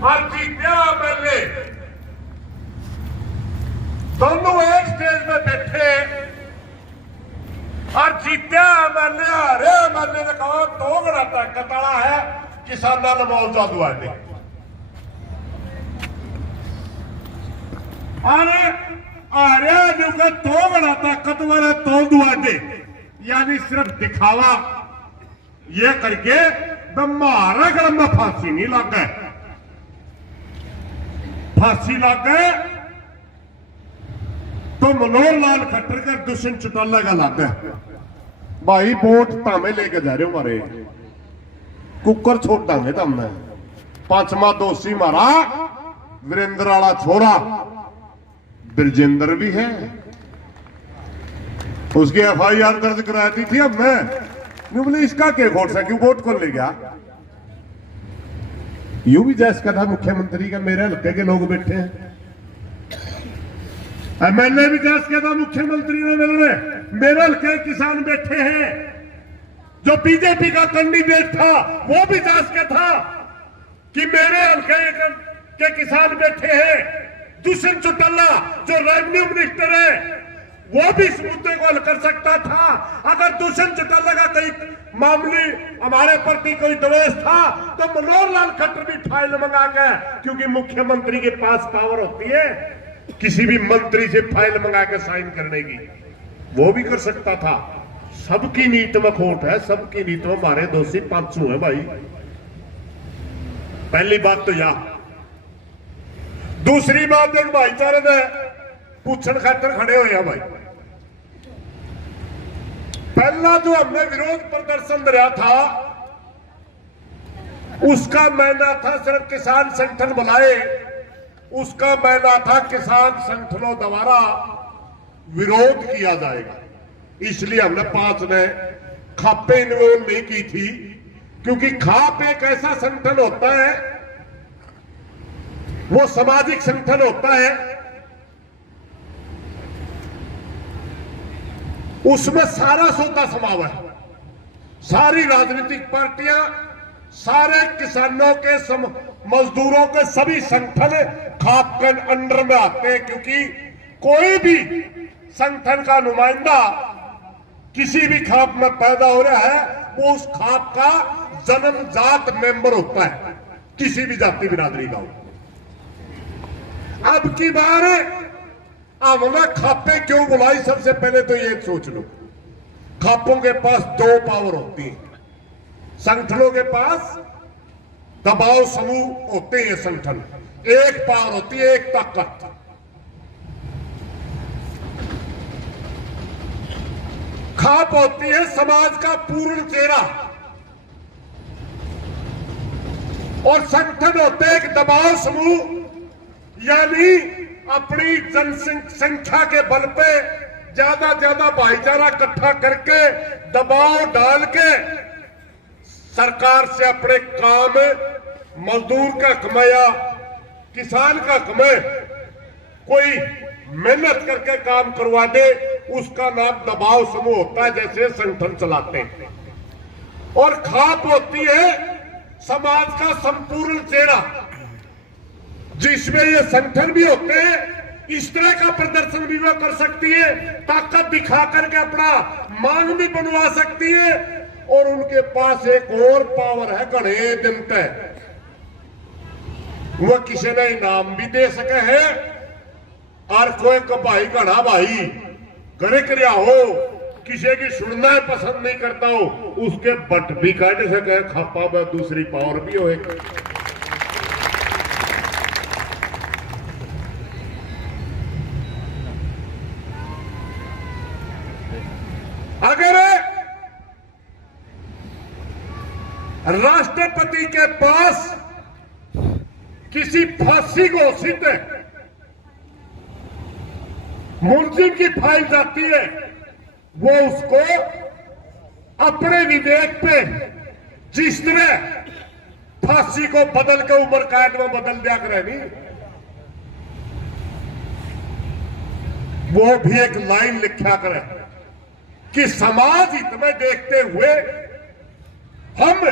और जीत्या एमएलए दोनों एक स्टेज में बैठे और जीत्या एमएलए हरे एमएलए ने कहा तो बड़ा ताकत वाला है किसानों ने मौजा दुआने अरे अरे जो का तो बड़ा ताकतवर है तो दुआने यानी सिर्फ दिखावा ये करके मारा गलम में फांसी नहीं लग गए फांसी लग गए तो मनोहर लाल खट्टर का दुष्यंत चौटाला का लग गया भाई वोट तामे लेके जा रहे हो मारे कुकर छोड़ देंगे तुमने पांचवा दोषी मारा वीरेंद्र वाला छोरा ब्रजेंद्र भी है उसकी एफआईआर दर्ज कराई थी हमने बोले इसका क्या वोट है क्यों वोट कौन ले गया यूं भी जैस का था मुख्यमंत्री का मेरे हल्के के लोग बैठे हैं एमएलए भी जैस का था मुख्यमंत्री ने मिलने मेरे हल्के किसान बैठे हैं जो बीजेपी का कैंडिडेट था वो भी जैस का था कि मेरे हल्के के किसान बैठे हैं दुष्यंत चौटाला जो रेवेन्यू मिनिस्टर है वो भी इस मुद्दे को हल कर सकता था अगर दुष्यंत चौटाला का कई मामूली हमारे प्रति कोई द्वेष था तो मनोहर लाल खट्टर भी फाइल मंगा के क्योंकि मुख्यमंत्री के पास पावर होती है किसी भी मंत्री से फाइल मंगा के साइन करने की वो भी कर सकता था सबकी नीत में खोट है सबकी नीत में हमारे दोषी पांचू है भाई पहली बात तो यह दूसरी बात एक भाईचारे ने पूछन खातर खड़े हुए हैं भाई पहला जो हमने विरोध प्रदर्शन दिया था उसका मैना था सिर्फ किसान संगठन बुलाए उसका मैना था किसान संगठनों द्वारा विरोध किया जाएगा इसलिए हमने 5 ने खापे इन्वॉल्व नहीं की थी क्योंकि खाप एक ऐसा संगठन होता है वो सामाजिक संगठन होता है उसमें सारा सौदा समावा है सारी राजनीतिक पार्टियां सारे किसानों के मजदूरों के सभी संगठन खाप के अंडर में आते हैं क्योंकि कोई भी संगठन का नुमाइंदा किसी भी खाप में पैदा हो रहा है वो उस खाप का जन्मजात मेंबर होता है किसी भी जाति बिरादरी का हो अब की बार हमने खापे क्यों बुलाई सबसे पहले तो ये सोच लो खापों के पास 2 पावर होती है संगठनों के पास दबाव समूह होते हैं संगठन एक पावर होती है एक ताकत खाप होती है समाज का पूर्ण चेहरा और संगठन होते हैं एक दबाव समूह यानी अपनी जनसंख्या के बल पे ज्यादा भाईचारा इकट्ठा करके दबाव डाल के सरकार से अपने काम मजदूर का कमाया किसान का कमाए कोई मेहनत करके काम करवा दे उसका नाम दबाव समूह होता है जैसे संगठन चलाते हैं और खाप होती है समाज का संपूर्ण चेहरा जिसमें ये संगठन भी होते हैं इस तरह का प्रदर्शन भी वो कर सकती है ताकत दिखा करके अपना मांग भी बनवा सकती है और उनके पास एक और पावर है घने दिन तक वो किसी ने इनाम भी दे सके है और कोई भाई घना भाई करे क्या हो किसी की सुनना पसंद नहीं करता हो उसके बट भी काट सके खापा में दूसरी पावर भी हो अगर राष्ट्रपति के पास किसी फांसी घोषित मुलजिम की फाइल जाती है वो उसको अपने विवेक पे जिस तरह फांसी को बदल के उम्र कैद में बदल दिया करे नहीं वो भी एक लाइन लिखा करे कि समाज इतने देखते हुए हम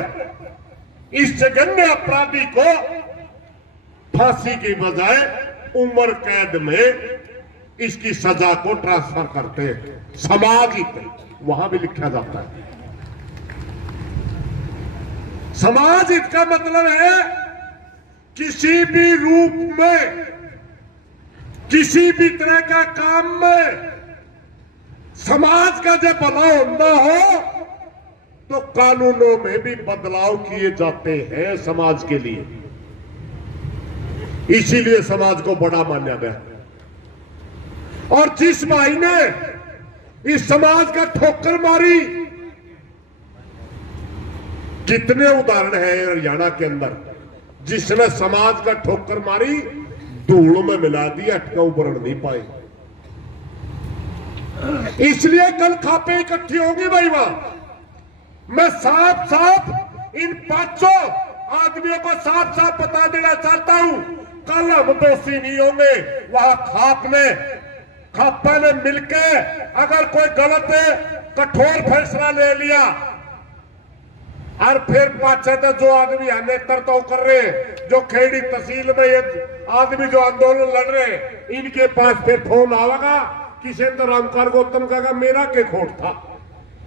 इस जघन्य अपराधी को फांसी की बजाय उम्र कैद में इसकी सजा को ट्रांसफर करते हैं। समाज हित वहां भी लिखा जाता है। समाज हित का मतलब है किसी भी रूप में, किसी भी तरह का काम में समाज का जब भला होना हो तो कानूनों में भी बदलाव किए जाते हैं समाज के लिए। इसीलिए समाज को बड़ा माना गया। और जिस भाई ने इस समाज का ठोकर मारी, कितने उदाहरण हैं हरियाणा के अंदर, जिसने समाज का ठोकर मारी धूल में मिला दिया, अटका उबरण नहीं पाए। इसलिए कल खापे इकट्ठी होंगी भाई वहां। मैं साफ साफ इन पांचों आदमियों को साफ साफ बता देना चाहता हूं, कल हम दोषी नहीं होंगे। वहां खापा ने मिलकर अगर कोई गलत कठोर फैसला ले लिया और फिर पाछे तो जो आदमी है नेतृत्व कर रहे, जो खेड़ी तहसील में ये आदमी जो आंदोलन लड़ रहे, इनके पास फिर फोन आवेगा। किसी ने तो रामकार गौतम कहेगा मेरा के खोट था,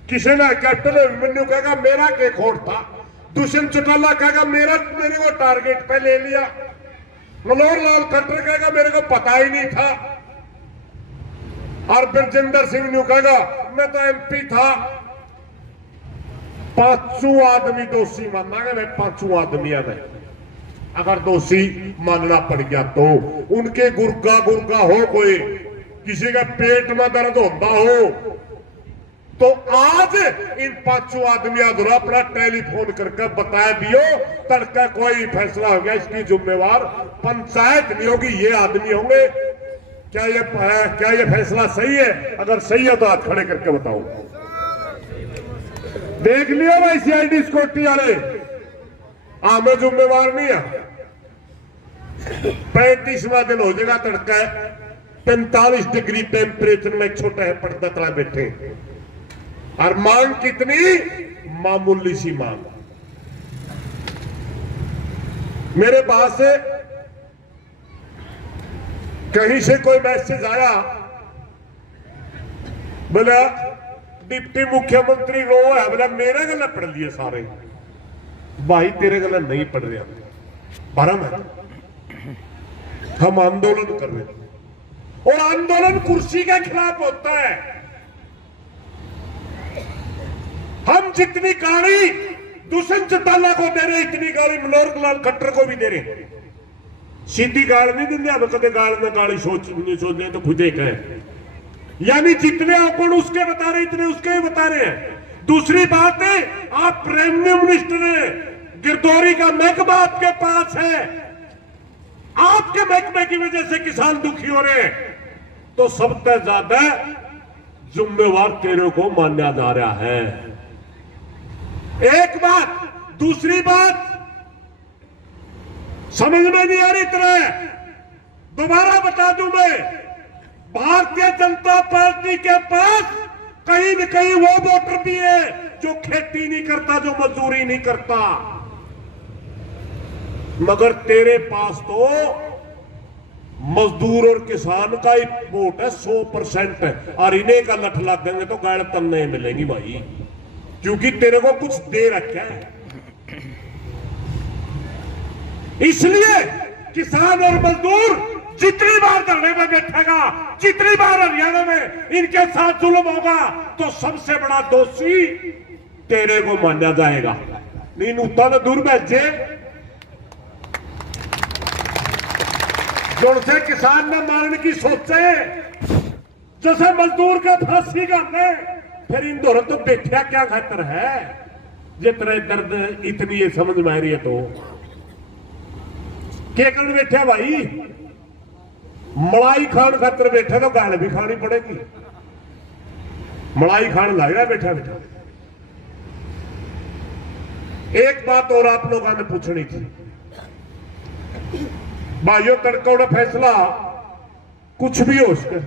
किसी ने कैप्टन अभिमन्यु कहेगा मेरा के खोट था, दुष्यंत चौटाला कहेगा मेरे को टारगेट पे ले लिया, मनोहर लाल खट्टर कहेगा मेरे को पता ही नहीं था, और ब्रजेंद्र सिंह न्यू कहेगा मैं तो एमपी था। पांचों आदमी दोषी मानांगे। मैं पांचों आदमियों में अगर दोषी मानना पड़ गया तो उनके गुर्गा हो, कोई किसी का पेट में दर्द होता हो तो आज इन पांचों आदमियों द्वारा अपना टेलीफोन करके बता दियो, तड़का कोई फैसला हो गया, इसकी जिम्मेवार पंचायत नहीं होगी, ये आदमी होंगे। क्या ये फैसला सही है? अगर सही है तो हाथ खड़े करके बताओ। देख लियो भाई सीआईडी सिक्योरिटी वाले, हमें जिम्मेवार नहीं है। 35वां दिन हो जाएगा, तड़का है 45 डिग्री टेम्परेचर में छोटा है पर्दा तला बैठे, और मांग कितनी? मामूली सी मांग। मेरे पास से कहीं से कोई मैसेज आया, बोला डिप्टी मुख्यमंत्री रो है, बोला मेरे गला पढ़ लिए सारे। भाई तेरे गला नहीं पढ़ रहे, भरम है। हम आंदोलन कर रहे हैं और आंदोलन कुर्सी के खिलाफ होता है। हम जितनी गाली दुष्यंत चौटाला को दे रहे, इतनी गाली मनोहर लाल खट्टर को भी दे रहे। सीधी गाल नहीं देंगे, अब कदे गाल में गाली सोचने तो खुद एक है। यानी जितने अपन उसके बता रहे इतने उसके ही बता रहे हैं। दूसरी बात है, आप रेवेन्यू मिनिस्टर है, गिरदौरी का महकमा आपके पास है, आपके महकमे की वजह से किसान दुखी हो रहे हैं, तो सबसे ज्यादा जिम्मेवार तेरे को माना जा रहा है। एक बात। दूसरी बात समझ में नहीं आ रही तरह, दोबारा बता दूं मैं, भारतीय जनता पार्टी के पास कहीं न कहीं वो वोटर भी है जो खेती नहीं करता, जो मजदूरी नहीं करता, मगर तेरे पास तो मजदूर और किसान का ही वोट है 100% है, और इन्हें का लठ लग देंगे तो गाड़ तन्ने मिलेंगी भाई, क्योंकि तेरे को कुछ दे रखा है। इसलिए किसान और मजदूर जितनी बार धरने में बैठेगा, जितनी बार हरियाणा में इनके साथ जुल्म होगा, तो सबसे बड़ा दोषी तेरे को माना जाएगा। नहीं नूता तो दूर भेजे जोड़से किसान ने मारने की सोचे, जैसे मजदूर का फांसी करने, फिर इन दोनों तो बैठा क्या खतर है? जितने दर्द इतनी ये समझ में आ रही है तो क्या कर बैठा भाई? मलाई खान खातर बैठे तो गाल भी खानी पड़ेगी। मलाई खान लग रहा बैठा बैठा। एक बात और आप लोगों ने पूछनी थी भाइयों, तड़कोड़ा फैसला कुछ भी हो उसका,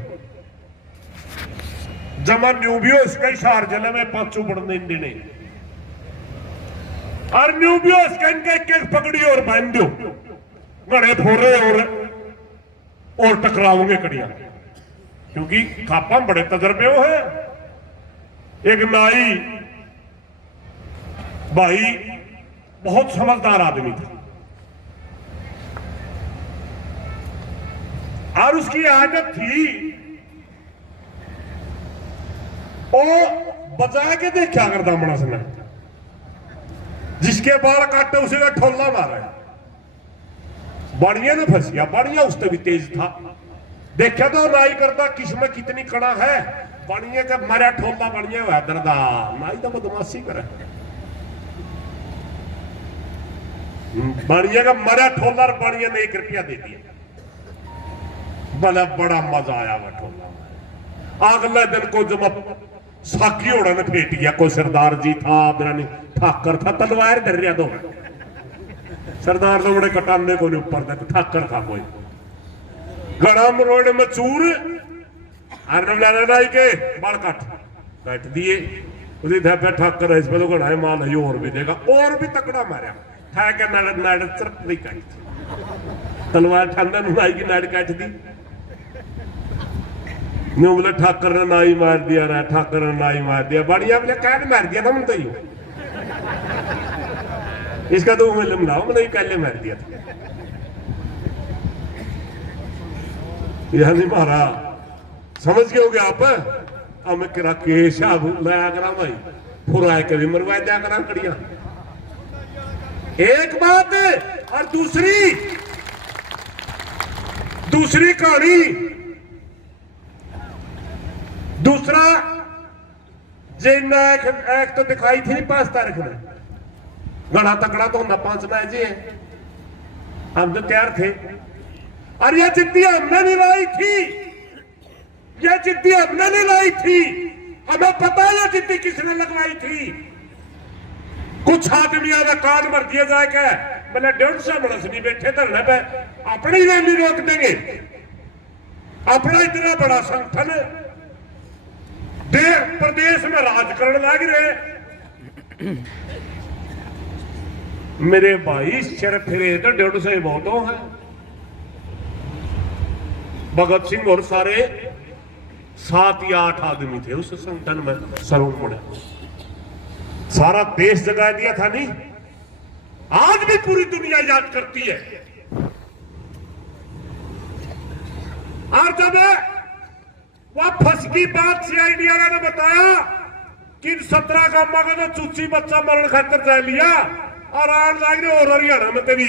जमा न्यू भी हो इसका, हिसार जिले में पांचों बढ़ने देने, और न्यू भी हो इसका, इनका एक एक पकड़ी और बांध दो। घड़े फोरे और टकराओगे कड़ियां, क्योंकि खापा बड़े तजर्बे हो है। एक नाई भाई बहुत समझदार आदमी था और उसकी आदत थी वो बचा के देखा करता मना सुना, जिसके बाल काटे उसे का ठोला मारा। बाड़िया ने फंसिया, बाड़िया उससे भी तेज था, देखा तो नाई करता किस्मत कितनी कड़ा है। बाड़िया का मारा ठोला, बाड़िया हुआ दर्दा, नाई तो बदमाशी करे। बाड़िया का मारा ठोला और बाड़िया ने 1 रुपया दे दिया। बड़ा मजा आया वह ठोला। अगले दिन को जब साकी होड़ा ने फेट गया, कोई सरदार जी था, बिरानी ठाकर था, तलवार डर रहा तो सरदार तो बड़े कटाने को ऊपर तक ठाकर था कोई घड़ा मरोड़ में चूर के बाल काट दिए। उसी पे ठाकर इसमें तो घड़ा माल है और भी देगा, और भी तकड़ा मारा है कि नाड़ चरक नहीं काट, तलवार ठांदा नाई की नाड़ काट दी। बोले ठाकर ने नाई मार दिया ना, ठाकर ने नाई मार दिया। बढ़िया बोले कैद मार दिया था मन तो ही इसका तो मैं लमलाओ, मैंने कैले मार दिया था। यानी मारा समझ गए हो गया आप। अब मैं करा केश लाया करा भाई, फुरा के भी मरवा दिया करा कड़िया। एक बात और दूसरी कहानी, दूसरा जिन एक तो दिखाई थी 5 तारीख में, घड़ा तकड़ा तो होना 5 ना जी है। हम तो तैयार थे और यह जिद्दी हमने नहीं लाई थी, यह जिद्दी हमने नहीं लाई थी। हमें पता है जिद्दी किसने लगवाई थी। कुछ आदमियों का कार्ड भर दिया जाए क्या, बोले 150 बरस नहीं बैठे धरने पे, अपनी रैली रोक देंगे। अपना इतना बड़ा संगठन प्रदेश में राज करने लग रहे। मेरे भाई सिर फिरे तो 150 वोटों है। भगत सिंह और सारे 7 या 8 आदमी थे उस संगठन में। सरोमण सारा देश जगा दिया था नहीं, आज भी पूरी दुनिया याद करती है। और जब वह फसकी बात सीआईडी वाला ने बताया कि इन 17 गांव का तो चूची बच्चा मरण खातर जा लिया और आन लाग रहे और हरियाणा में तेरी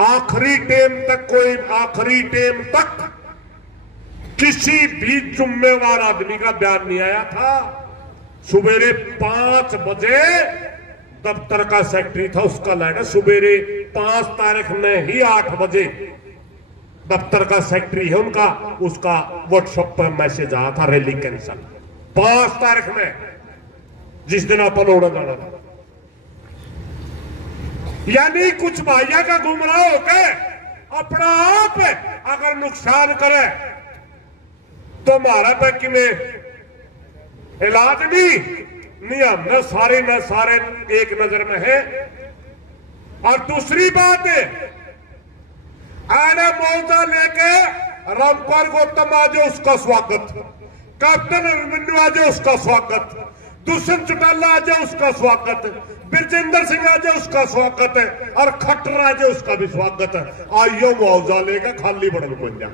आखिरी टेम तक किसी भी जिम्मेवार आदमी का बयान नहीं आया था। सुबेरे 5 बजे दफ्तर का सेक्रेटरी था, उसका लाइन सुबेरे 5 तारीख में ही 8 बजे दफ्तर का सेक्रेटरी है उनका, उसका व्हाट्सएप पर मैसेज आया था रैली कैंसिल 5 तारीख में, जिस दिन अपन उड़ा जाना था। यानी कुछ भाइयों का गुमराह होकर अपना आप अगर नुकसान करे तो हमारा तक कि में इलाज नहीं हमने सारे न सारे एक नजर में है। और दूसरी बात है, आने मौजा लेके रामकुमार गौतम आज उसका स्वागत, कैप्टन अभिमन्यु आज उसका स्वागत, दुष्यंत चौटाला आज उसका स्वागत, बिरजिंदर सिंह आज उसका स्वागत है और खट्टर आज उसका भी स्वागत है। आइयो मुआवजा लेकर खाली बड़न बन जा।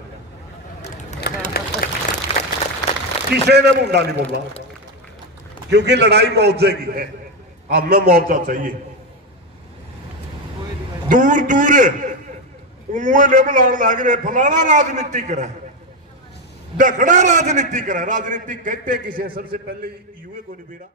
किसी ने मुंडा नहीं बोला, क्योंकि लड़ाई मुआवजे की है। हमें मुआवजा चाहिए। दूर बुलाने लग रहे फलाना राजनीति करा, दखड़ा राजनीति करा। राजनीति कहते किसी सबसे पहले युवा को निबेरा।